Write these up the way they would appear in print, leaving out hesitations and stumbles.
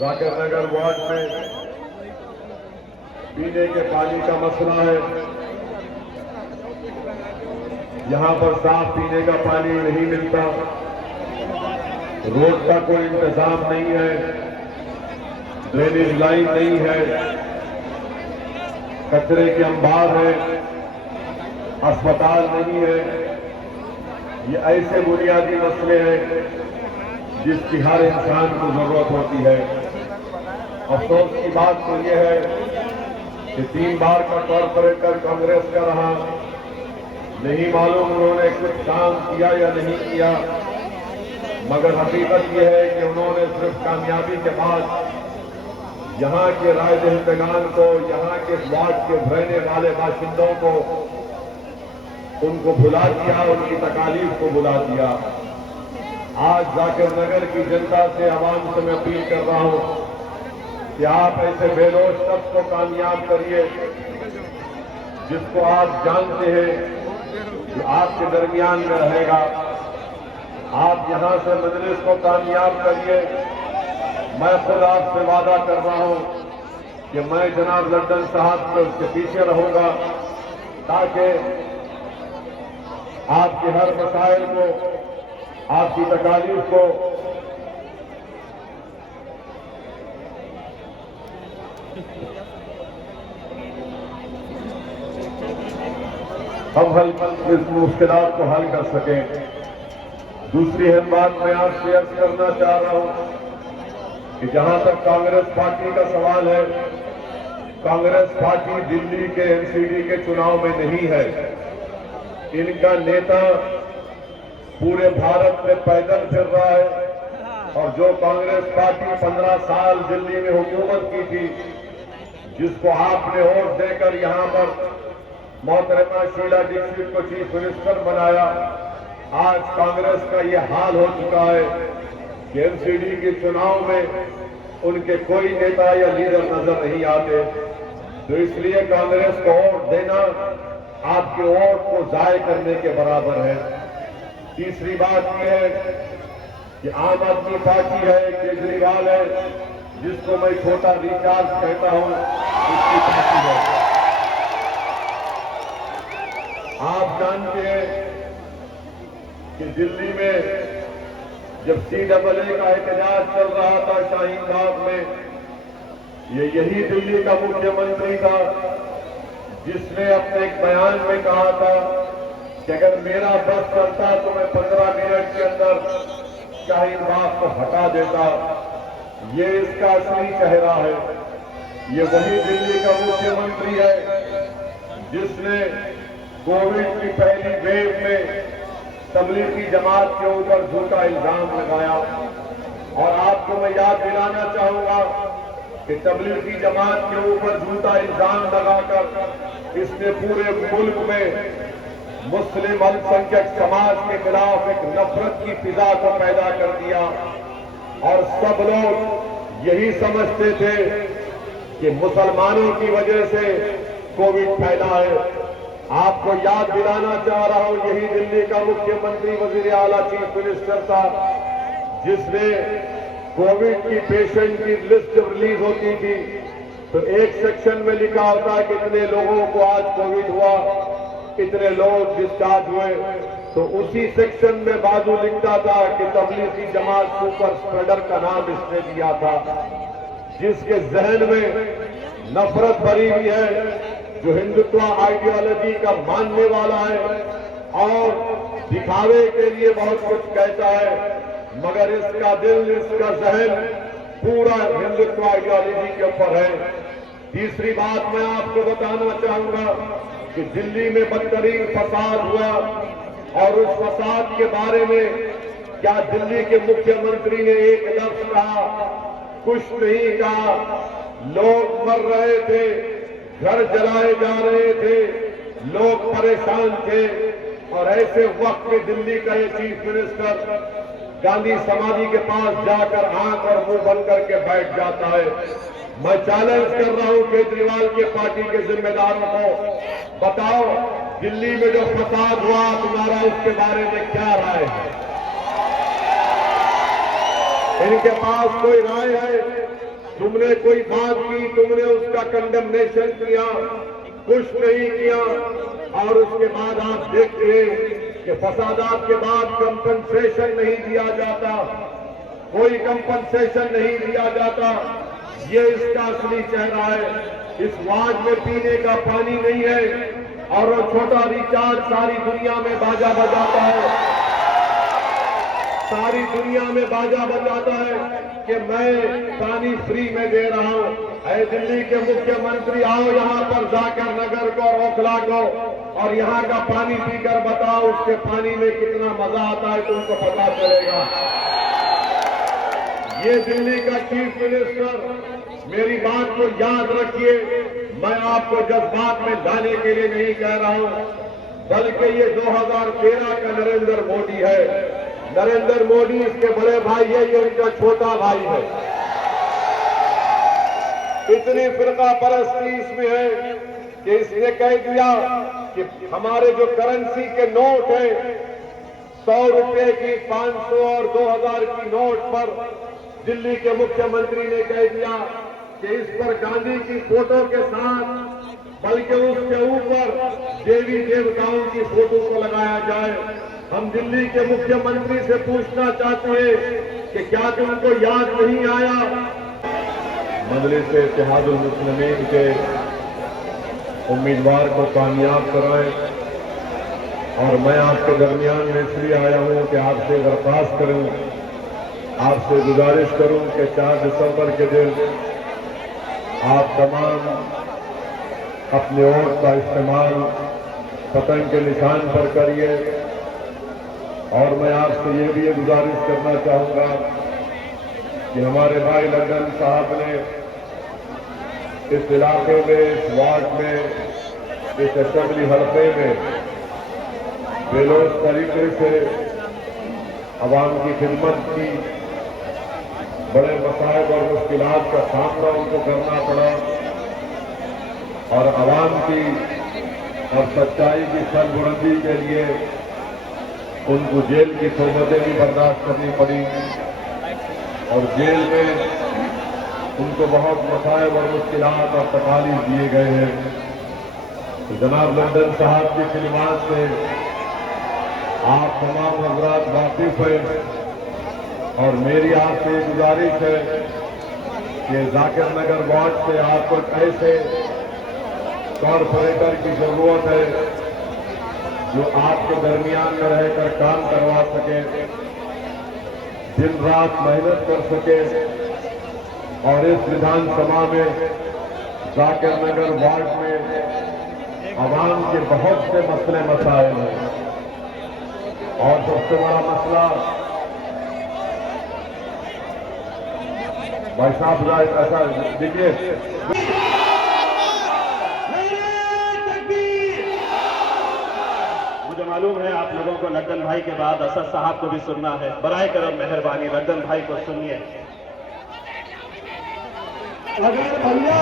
जाकिर नगर ward में पीने के पानी का मसला है। यहां पर साफ पीने का पानी नहीं मिलता, रोड का कोई इंतजाम नहीं है, ड्रेनेज लाइन नहीं है, कचरे के अंबार है, अस्पताल नहीं है। ये ऐसे बुनियादी मसले हैं जिसकी हर इंसान को जरूरत होती है। अफसोस की बात तो यह है कि 3 बार का कॉर्पोरेटर कांग्रेस का रहा, नहीं मालूम उन्होंने कुछ काम किया या नहीं किया, मगर हकीकत यह है कि उन्होंने सिर्फ कामयाबी के बाद यहां के राय दहिंदगान को, यहां के वार्ड के रहने वाले बाशिंदों को उनको भुला दिया, उनकी तकालीफ को भुला दिया। आज जाकिर नगर की जनता से, आवाम से मैं अपील कर रहा हूं कि आप ऐसे बेलोश शख्स को कामयाब करिए जिसको आप जानते हैं कि आपके दरमियान में रहेगा। आप यहां से मजलिस को कामयाब करिए। मैं खुद आपसे वादा कर रहा हूं कि मैं जनाब लंदन साहब के उसके पीछे रहूंगा ताकि आपके हर मसाइल को, आपकी तकालीफ को हम इस मुश्किलात को हल कर सकें। दूसरी अहम बात मैं आपसे अर्ज करना चाह रहा हूं कि जहां तक कांग्रेस पार्टी का सवाल है, कांग्रेस पार्टी दिल्ली के एनसीडी के चुनाव में नहीं है। इनका नेता पूरे भारत में पैदल फिर रहा है और जो कांग्रेस पार्टी 15 साल दिल्ली में हुकूमत की थी, जिसको आपने वोट देकर यहां पर मोहतरमा शीला दीक्षित को चीफ मिनिस्टर बनाया, आज कांग्रेस का यह हाल हो चुका है कि एनसीडी के चुनाव में उनके कोई नेता या लीडर नजर नहीं आते। तो इसलिए कांग्रेस को वोट देना आपके वोट को जाय करने के बराबर है। तीसरी बात यह है कि आम आदमी पार्टी है, केजरीवाल है, जिसको मैं छोटा रिचार्ज कहता हूं, उसकी पार्टी है। आप जानते हैं कि दिल्ली में जब CAA का एहतजाज चल रहा था शाहीन बाग में, यही दिल्ली का मुख्यमंत्री था जिसने अपने एक बयान में कहा था कि अगर मेरा बस चलता तो मैं 15 मिनट के अंदर शाहीन बाग को हटा देता। ये इसका असली चेहरा है। ये वही दिल्ली का मुख्यमंत्री है जिसने कोविड की पहली वेव में तबलीगी जमात के ऊपर झूठा इल्जाम लगाया। और आपको मैं याद दिलाना चाहूंगा कि तबलीगी जमात के ऊपर झूठा इल्जाम लगाकर इसने पूरे मुल्क में मुस्लिम अल्पसंख्यक समाज के खिलाफ एक नफरत की फिजा को पैदा कर दिया। और सब लोग यही समझते थे कि मुसलमानों की वजह से कोविड फैला है। आपको याद दिलाना चाह रहा हूं, यही दिल्ली का मुख्यमंत्री वजीर आला चीफ मिनिस्टर था जिसने कोविड की पेशेंट की लिस्ट जब रिलीज होती थी तो एक सेक्शन में लिखा होता कि इतने लोगों को आज कोविड हुआ, इतने लोग डिस्चार्ज हुए, तो उसी सेक्शन में बाजू लिखता था कि तबलीगी जमात सुपर स्प्रेडर का नाम इसने दिया था। जिसके जहन में नफरत भरी हुई है, जो हिंदुत्व आइडियोलॉजी का मानने वाला है और दिखावे के लिए बहुत कुछ कहता है, मगर इसका दिल, इसका जहन पूरा हिंदुत्व आइडियोलॉजी के ऊपर है। तीसरी बात मैं आपको बताना चाहूंगा कि दिल्ली में बदतरीन फसाद हुआ और उस फसाद के बारे में क्या दिल्ली के मुख्यमंत्री ने एक लफ्ज कहा? कुछ नहीं कहा। लोग मर रहे थे, घर जलाए जा रहे थे, लोग परेशान थे और ऐसे वक्त में दिल्ली का ये चीफ मिनिस्टर गांधी समाधि के पास जाकर आंख और मुंह बंद करके बैठ जाता है। मैं चैलेंज कर रहा हूं केजरीवाल के पार्टी के जिम्मेदारों को, बताओ दिल्ली में जो फसाद हुआ तुम्हारा उसके बारे में क्या राय है? इनके पास कोई राय है? तुमने कोई बात की, तुमने उसका कंडेमनेशन किया, कुछ नहीं किया, और उसके बाद आप देखते हैं कि फसादात के बाद कंपनसेशन नहीं दिया जाता, कोई कंपनसेशन नहीं दिया जाता। ये इसका असली चेहरा है। इस वार्ड में पीने का पानी नहीं है और वो छोटा रिचार्ज सारी दुनिया में बाजा बजाता है, सारी दुनिया में बाजा बजाता है कि मैं पानी फ्री में दे रहा हूं। ऐ दिल्ली के मुख्यमंत्री, आओ यहां पर जाकर नगर को और ओखला को और यहां का पानी पीकर बताओ उसके पानी में कितना मजा आता है, तुमको पता चलेगा। ये दिल्ली का चीफ मिनिस्टर, मेरी बात को याद रखिए, मैं आपको जज्बात में लाने के लिए नहीं कह रहा हूं, बल्कि ये 2013 का नरेंद्र मोदी है। नरेंद्र मोदी इसके बड़े भाई है, ये उनका छोटा भाई है। इतनी फिरका परस्ती इसमें है कि इसने कह दिया कि हमारे जो करेंसी के नोट है, 100 रुपए की, 500 और 2000 की नोट पर दिल्ली के मुख्यमंत्री ने कह दिया कि इस पर गांधी की फोटो के साथ, बल्कि उसके ऊपर देवी देवताओं की फोटो को लगाया जाए। हम दिल्ली के मुख्यमंत्री से पूछना चाहते हैं कि क्या तुमको याद नहीं आया? मजलिस इत्तेहादुल मुस्लिमीन के उम्मीदवार को कामयाब कराएं, और मैं आपके दरमियान में इसलिए आया हूं कि आपसे दरख्वास्त करूं, आपसे गुजारिश करूं कि 4 दिसंबर के दिन आप तमाम अपने वोट का इस्तेमाल पतंग के निशान पर करिए। और मैं आपसे ये भी गुजारिश करना चाहूंगा कि हमारे भाई लंदन साहब ने इस इलाके में, इस वार्ड में, इस असेंबली हल्के में बेलोस तरीके से आवाम की खिदमत की। बड़े मसाइब और मुश्किलात का सामना उनको करना पड़ा, और आवाम की और सच्चाई की सरबुलंदी के लिए उनको जेल की तोहमतें भी बर्दाश्त करनी पड़ी, और जेल में उनको बहुत मसाइब और मुश्किलात और तकालीफ दिए गए हैं। तो जनाब लंदन साहब की फिल्मात से आप तमाम हजरात वाकिफ हैं, और मेरी आपसे गुजारिश है कि जाकिर नगर वार्ड से आपको ऐसे कॉरपोरेटर की जरूरत है जो आपके दरमियान में रहकर काम करवा सके, दिन रात मेहनत कर सके। और इस विधानसभा में जाकिर नगर वार्ड में आवाम के बहुत से मसले मसाइल हैं, और सबसे बड़ा मसला भाई साहब ऐसा देखिए, मालूम है आप लोगों को लंदन भाई के बाद असद साहब को भी सुनना है। बराए करम मेहरबानी लंदन भाई को सुनिए। अगर भैया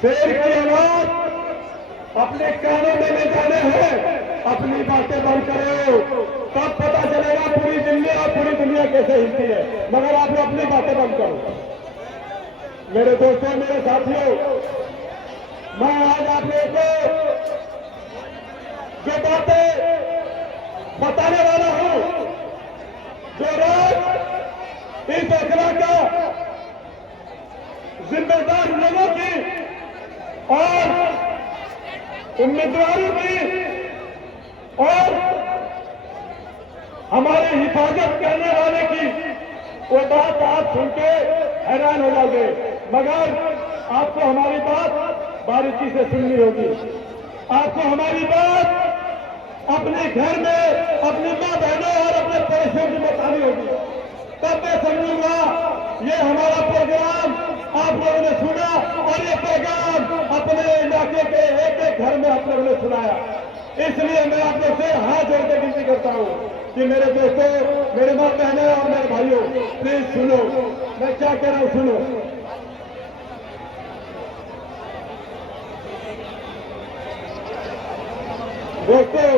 शेर की आवाज अपने कानों में ले जाने हैं, अपनी बातें बंद करो, तब पता चलेगा पूरी दिल्ली और पूरी दुनिया कैसे हिलती है। मगर आप लोग अपनी बातें बंद करो। मेरे दोस्तों, मेरे साथियों, मैं आज आप लोगों को जो बातें बताने वाला हूं, जो रात इस ओखला का जिम्मेदार लोगों की और उम्मीदवारों की और हमारी हिफाजत करने वाले की, वो बात आप सुन के हैरान हो जाओगे। मगर आपको हमारी बात बारीकी से सुननी होगी। आपको हमारी बात अपने घर में अपनी मां बहनों और अपने पड़ोसियों की बतानी होगी, तब मैं समझूंगा ये हमारा प्रोग्राम आप लोगों ने सुना, और ये प्रोग्राम अपने इलाके के एक एक घर में आप लोगों ने सुनाया। इसलिए मैं आप लोग से हाथ जोड़ के विनती करता हूं कि मेरे दोस्तों, मेरे मां बहनों और मेरे भाइयों, प्लीज सुनो, मैं क्या कह रहा हूं, सुनो। दोस्तों,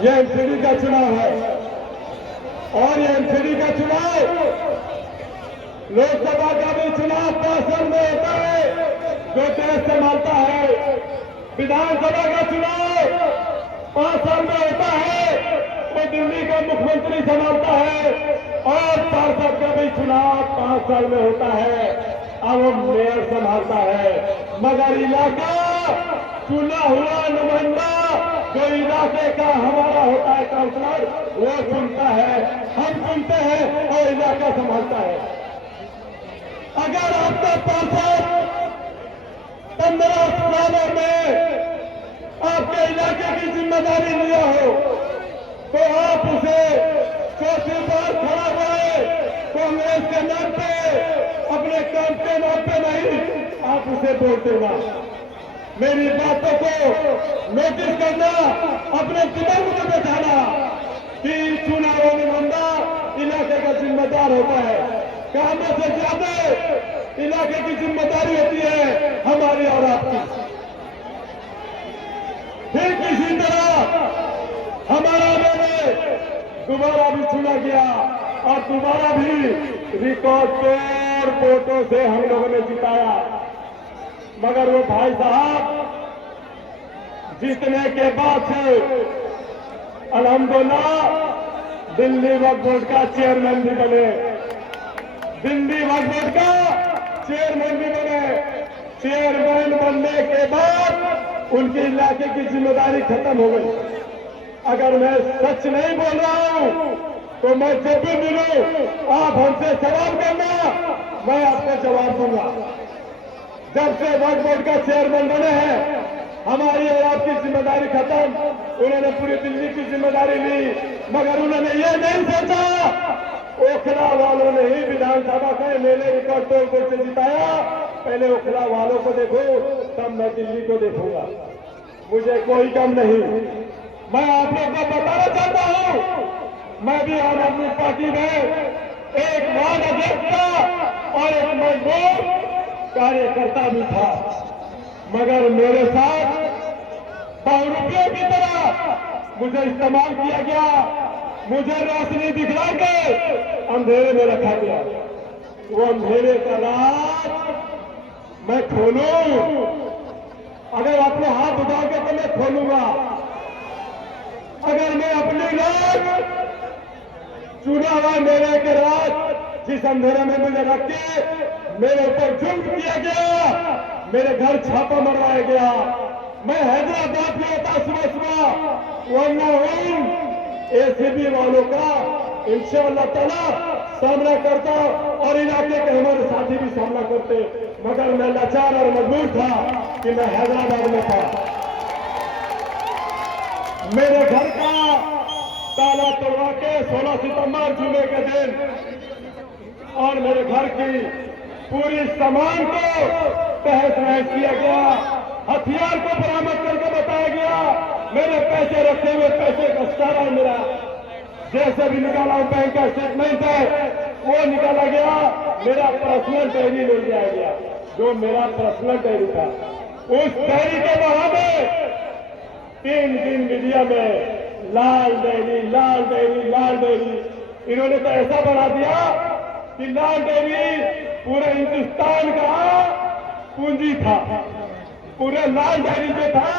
यह एमसीडी का चुनाव है। और ये एमसीडी का चुनाव, लोकसभा का भी चुनाव 5 साल में होता है जो देश संभालता है। विधानसभा का चुनाव 5 साल में होता है वो दिल्ली का मुख्यमंत्री संभालता है। और पार्षद का भी चुनाव 5 साल में होता है, अब वो मेयर संभालता है। मगर इलाका चुना हुआ नुमाइंदा जो इलाके का हमारा होता है काउंसलर, वो सुनता है, हम सुनते हैं और इलाका संभालता है। अगर आपका पार्षद 15 सालों में आपके इलाके की जिम्मेदारी लिया हो तो आप उसे चौथी बार खड़ा हुए कांग्रेस के नाम पे, अपने काम के नाम पे नहीं, आप उसे वोट देना। मेरी बातों को नोटिस करना, अपने दिमाग में बैठाना कि चुनाव नुमाइंदा इलाके का जिम्मेदार होता है। कामों से ज्यादा इलाके की जिम्मेदारी होती है हमारी और आपकी। ठीक इसी तरह हमारा मैंने दोबारा भी चुना गया और दोबारा भी रिकॉर्ड तोड़ वोटों से हम लोगों ने जिताया। मगर वो भाई साहब जीतने के बाद से अल्हम्दुलिल्लाह दिल्ली वक्फ बोर्ड का चेयरमैन भी बने, दिल्ली वक्फ बोर्ड का चेयरमैन भी बने। चेयरमैन बनने के बाद उनके इलाके की जिम्मेदारी खत्म हो गई। अगर मैं सच नहीं बोल रहा हूं तो मैं जब भी मिलूं आप हमसे सवाल करना, मैं आपको जवाब दूंगा। जब से वक्फ बोर्ड का चेयरमैन बने हैं हमारी और आपकी जिम्मेदारी खत्म। उन्होंने पूरी दिल्ली की जिम्मेदारी ली, मगर उन्होंने ये नहीं सोचा ओखला वालों ने ही विधानसभा का मेले रिकॉर्ड तोड़ वोट से जिताया। पहले ओखला वालों को देखो तब मैं दिल्ली को देखूंगा, मुझे कोई कम नहीं। मैं आप लोग को बताना चाहता हूं, मैं भी आम आदमी पार्टी में एक वार्ड अध्यक्ष था और एक मजबूत कार्यकर्ता भी था, मगर मेरे साथ बहुरूपियों की तरह मुझे इस्तेमाल किया गया, मुझे रोशनी दिखला के अंधेरे में रखा गया। वो अंधेरे का रात मैं खोलूं, अगर अपने हाथ उठाओगे तो मैं खोलूंगा। अगर मैं अपनी रात चुना हुआ मेरे के रात जिस अंधेरे में मुझे रख के मेरे ऊपर जुल्म किया गया, मेरे घर छापा मरवाया गया, मैं हैदराबाद में होता सुबह सुबह, वरना उन एसीबी वालों का इंशाअल्लाह ताला सामना करता और इलाके के हमारे साथी भी सामना करते। मगर मैं लाचार और मजबूर था कि मैं हैदराबाद में था। मेरे घर का ताला तोड़वा के 16 सितंबर जुमे के दिन और मेरे घर की पूरी सामान को तहस नहस किया गया, हथियार को बरामद करके बताया गया, मेरे पैसे रखे हुए पैसे का सारा मेरा जैसे भी निकाला बैंक का स्टेटमेंट है वो निकाला गया, मेरा पर्सनल डायरी ले लिया गया, जो मेरा पर्सनल डायरी था। उस डायरी के बहाने 3 दिन मीडिया में लाल डायरी, लाल डायरी, लाल डायरी। इन्होंने तो ऐसा बना दिया कि लाल डायरी पूरे हिंदुस्तान का पूंजी था। पूरे लाल डायरी जो था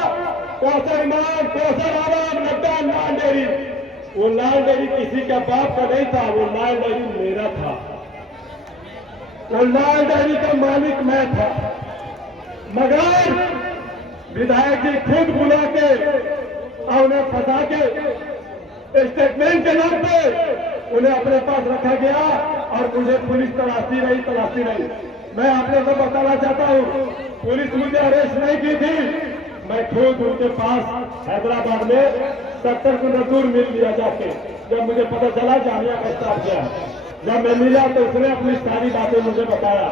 कौशल मान, कौशल आवाम, नड्डा, लाल डायरी, वो लाल डायरी किसी का बाप का नहीं था, वो लाल डायरी मेरा था। वो लाल डायरी का मालिक मैं था। मगर विधायक जी खुद बुला के और उन्हें फंसा के स्टेटमेंट के नाम पे उन्हें अपने पास रखा गया और मुझे पुलिस तलाशी रही। मैं आप लोगों को बताना चाहता हूँ, पुलिस मुझे अरेस्ट नहीं की थी, मैं खुद उनके पास हैदराबाद में 70 किलोमीटर दूर मिल लिया जाके। जब मुझे पता चला जामिया का स्टाफ क्या है, जब मैं मिला तो उसने अपनी सारी बातें मुझे बताया।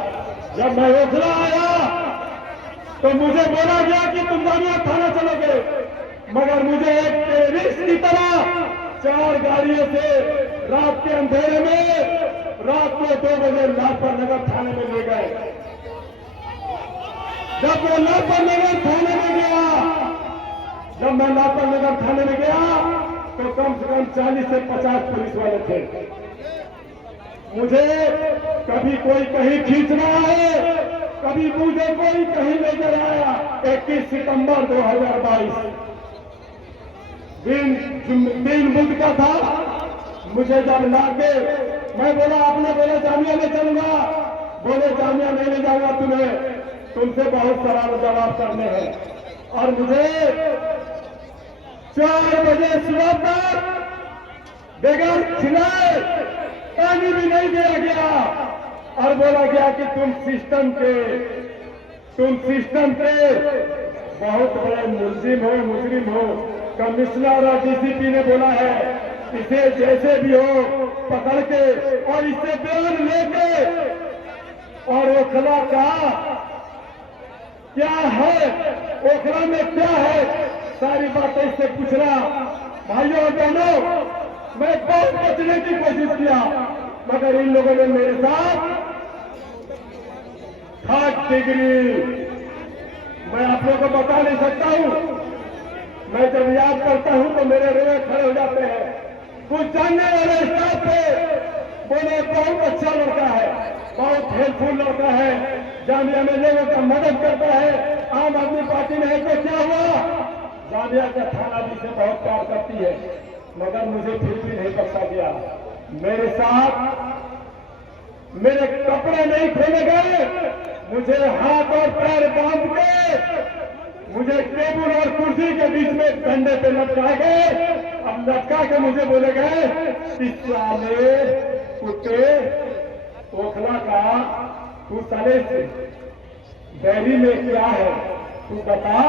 जब मैं ओखला आया तो मुझे बोला गया कि तुम जामिया थाना चलोगे, मगर मुझे एक टेररिस्ट की तरह 4 गाड़ियों से रात के अंधेरे में रात को 2 बजे लाजपतनगर थाने में ले गए। जब मैं लाजपतनगर थाने में गया, तो कम से कम 40 से 50 पुलिस वाले थे। मुझे कभी कोई कहीं खींच रहा है, कभी मुझे कोई कहीं लेकर आया। 21 सितंबर 2022 दिन बुध का था। मुझे जब लाके मैं बोला, आपने बोला जामिया में चलूंगा, बोले जामिया नहीं ले जाऊंगा तुम्हें, तुमसे बहुत सवाल जवाब करने हैं। और मुझे 4 बजे सुबह तक बगैर खिलाए पानी भी नहीं दिया गया और बोला गया कि तुम सिस्टम के बहुत बड़े मुजरिम हो। कमिश्नर और डीसीपी ने बोला है इसे जैसे भी हो पकड़ के और इससे बयान लेके, और ओखला का क्या है, ओखला में क्या है, सारी बातें इससे पूछना। भाइयों और बहनों, मैं बहुत बचने की कोशिश किया, मगर इन लोगों ने मेरे साथ 3rd डिग्री, मैं आप लोगों को बता नहीं सकता हूं। मैं जब याद करता हूं तो मेरे रोए खड़े हो जाते हैं। कुछ जानने वाले स्टाफ पे बोले बहुत अच्छा लड़का है, बहुत हेल्पफुल लड़का है, जामिया में लोगों का मदद करता है, आम आदमी पार्टी में है तो क्या हुआ, जामिया का थाना भी से बहुत प्यार करती है, मगर मुझे फिर भी नहीं बख्शा गया। मेरे साथ मेरे कपड़े नहीं खोले गए, मुझे हाथ और पैर बांध के मुझे टेबल और कुर्सी के बीच में डंडे पे लटकाए गए। अब लटका के मुझे बोले गए इस साले कुत्ते ओखला का, तू साले डेयरी में क्या है तू बता,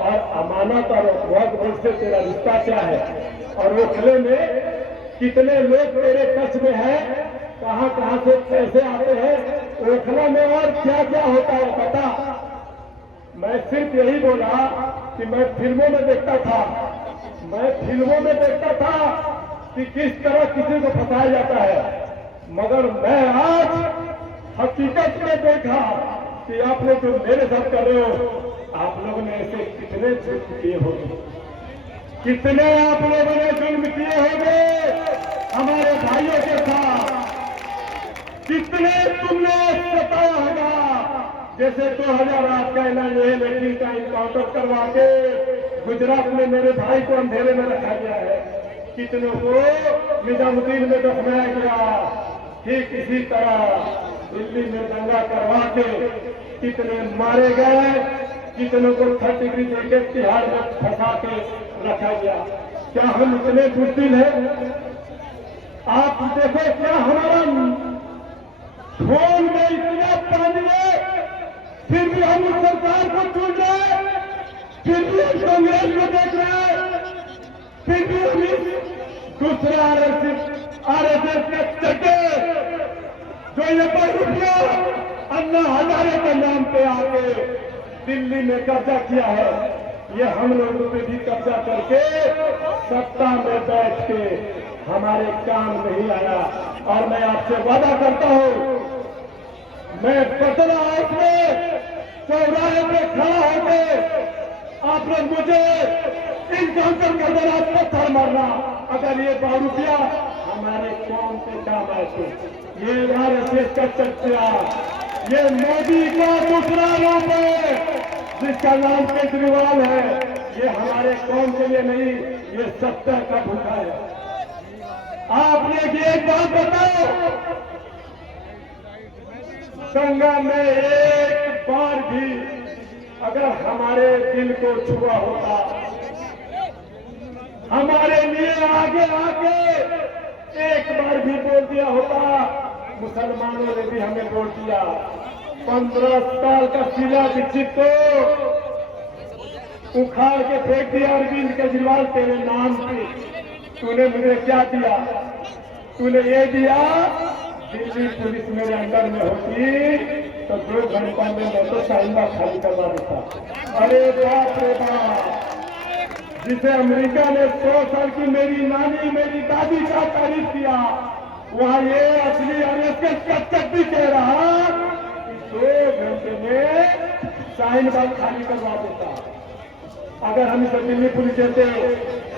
और अमानत और वक्त से तेरा रिश्ता क्या है, और ओखले में कितने लोग तेरे टच में है, कहां कहां से पैसे आते हैं, ओखला में और क्या क्या होता है बता। मैं सिर्फ यही बोला कि मैं फिल्मों में देखता था कि किस तरह किसी को फंसाया जाता है, मगर मैं आज हकीकत में देखा कि आप लोग जो मेरे साथ कर रहे हो, आप लोगों ने ऐसे कितने जुल्म किए होंगे, कितने आप लोगों ने जुल्म किए होंगे हमारे भाइयों के साथ, कितने तुमने सताया होगा। जैसे 2008 का NIA का इनकाउंटर करवा के गुजरात में मेरे भाई को अंधेरे में रखा गया है, कितनों को निजामुद्दीन में दफनाया गया, ठीक इसी तरह दिल्ली में दंगा करवा के कितने मारे गए, कितनों को 3rd डिग्री देके तिहाड़ में फंसा के रखा गया। क्या हम इतने बुज़दिल हैं? आप देखो क्या हमारा खून में इतना पानी है, फिर भी हम उस सरकार को चुन रहे, फिर भी हम कांग्रेस को देख रहे हैं, फिर भी हम दूसरे आरएसएस के चड्डे जो ये ₹1 अन्ना हजारे के नाम पे आके दिल्ली में कब्जा किया है, ये हम लोगों पे भी कब्जा करके सत्ता में बैठ के हमारे काम नहीं आया। और मैं आपसे वादा करता हूं, मैं बदला हाउस में चौराहे पे खड़ा होकर आप लोग मुझे इनकाउंटर कर देना, पत्थर मारना, अगर ये ₹2 हमारे कौन से काम आए थे। ये आरएसएस का चर्चा, ये मोदी का दूसरा रूप है जिसका नाम केजरीवाल है, ये हमारे कौन के लिए नहीं, ये सत्ता का भूखा है। आपने ये एक बात बताओ, गंगा में एक बार भी अगर हमारे दिल को छुआ होता, हमारे लिए आगे आके एक बार भी बोल दिया होता, मुसलमानों ने भी हमें बोल दिया। 15 साल का शीला दीक्षित को उखाड़ के फेंक दिया अरविंद केजरीवाल तेरे नाम पे। तूने मुझे क्या दिया? तूने ये दिया, दिल्ली पुलिस मेरे अंडर में होती तो 2 घंटा में मैं तो शाहीनबाग खाली करवा देता। अरे बाप रे बाप, जिसे अमेरिका ने 100 साल की मेरी नानी मेरी दादी का तारीफ किया, वहां ये असली आरएसएस का चड्डी कह रहा कि 2 घंटे में शाहीनबाग खाली करवा देता। अगर हम इसे दिल्ली पुलिस देते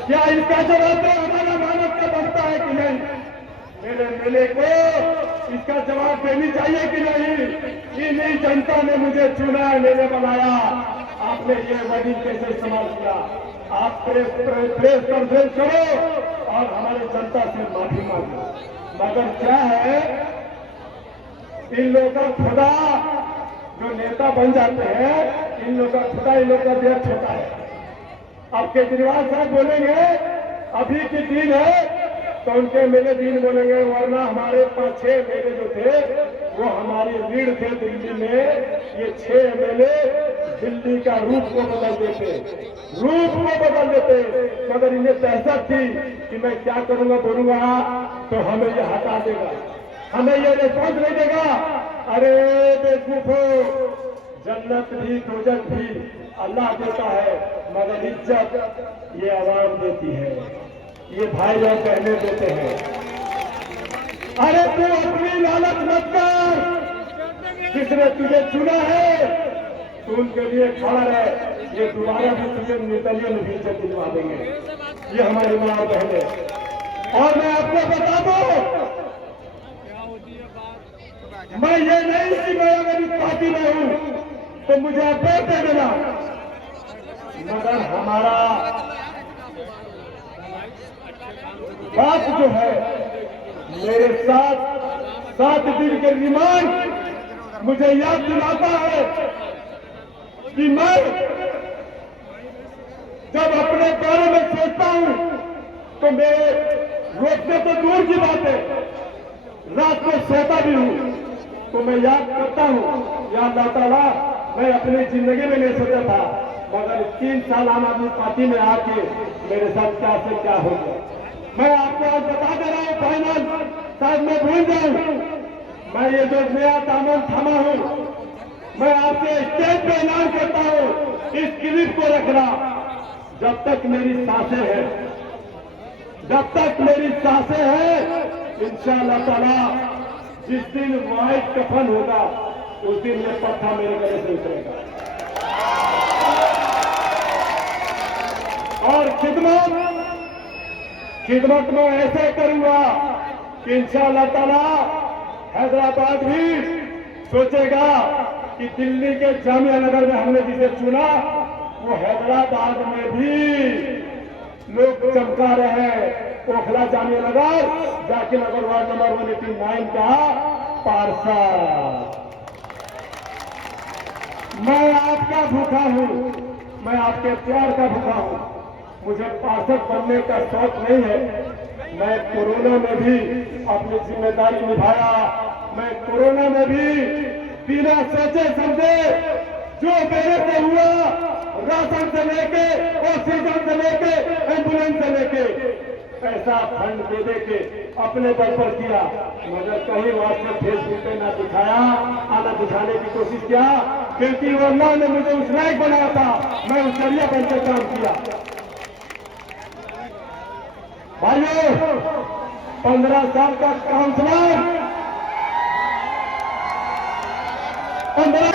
क्या इसका जवाब तो हमारा मानव का बनता है कि नहीं? मेरे मेले को इसका जवाब देनी चाहिए कि नहीं? इन्हीं जनता ने मुझे चुना, मेले बनाया, आपने ये वर्डिंग कैसे इस्तेमाल किया? आप प्रेस कॉन्फ्रेंस करो और हमारे जनता से माफी मांगो। मगर क्या है, इन लोगों का खुदा जो नेता बन जाते हैं, इन लोगों का खुदा इन लोगों का व्यर्थ होता है। अब केजरीवाल साहब बोलेंगे अभी की दिन है तो उनके मेले दिन बोलेंगे, वरना हमारे 5-6 मेले जो थे वो हमारी रीढ़ थे दिल्ली में। ये 6 मेले दिल्ली का रूप को बदल देते, रूप को बदल देते। मगर इन्हें दहशत थी कि मैं क्या करूंगा, बोलूंगा तो हमें ये हटा देगा, हमें ये रिस्पॉन्स नहीं देगा। अरे बेवकूफो, जन्नत भी दोजख भी अल्लाह देता है, मगर इज्जत ये आवाम देती है, ये भाई और बहनें देते हैं। अरे तू अपनी लालच मत कर, जिसने तुझे चुना है तू उनके लिए खड़ा है। ये दोबारा भी तुझे निर्दलीय में इज्जत दिलवा देंगे, ये हमारी माँ और बहनें। और मैं आपको बता दूं, मैं ये नहीं कि मैं अगर इस पार्टी में हूं तो मुझे आप वोट दे देना, मगर हमारा बात जो है, मेरे साथ 7 दिन के रिमांड मुझे याद दिलाता है कि मैं जब अपने बारे में सोचता हूं तो मेरे रोकने तो दूर की बात है, रात को सोता भी हूं तो मैं याद करता हूं, या अल्लाह ताला, मैं अपनी जिंदगी में नहीं सोचा था, मगर 3 साल आम आदमी पार्टी में आके मेरे साथ क्या से क्या हो गया। मैं आपको आज बता दे रहा हूं फाइनल, शायद मैं भूल जाऊं, मैं ये जो नया दामन थामा हूं, मैं आपसे स्टेज पे ऐलान करता हूं, इस क्लिप को रखना, जब तक मेरी सांसें हैं, जब तक मेरी सांसें हैं, इंशाअल्लाह ताला जिस दिन व्हाइट कफन होगा उस दिन ये पत्थर मेरे गले से उतरेगा। और खिदमत में ऐसे करूंगा कि इंशाअल्लाह ताला हैदराबाद भी सोचेगा कि दिल्ली के जामिया नगर में हमने जिसे चुना वो हैदराबाद में भी लोग चमका रहे हैं। ओखला जामिया नगर, जाकिर नगर वार्ड नंबर 189 का पार्षद। मैं आपका भूखा हूं, मैं आपके प्यार का भूखा हूं। मुझे पार्षद बनने का शौक नहीं है। मैं कोरोना में भी अपनी जिम्मेदारी निभाया, मैं कोरोना में भी बिना सोचे समझे जो मेरे से हुआ, राशन से लेके, ऑक्सीजन से लेके, एम्बुलेंस से लेके, पैसा फंड दे दे के अपने बल पर किया, मगर कहीं वास्ते फेसबुक पे ना दिखाया, आना दिखाने की कोशिश किया, क्योंकि वो अल्लाह ने मुझे उस लायक बनाया था, मैं उस जरिया बनकर काम किया। भाइयों, 15 साल का काउंसलर, 15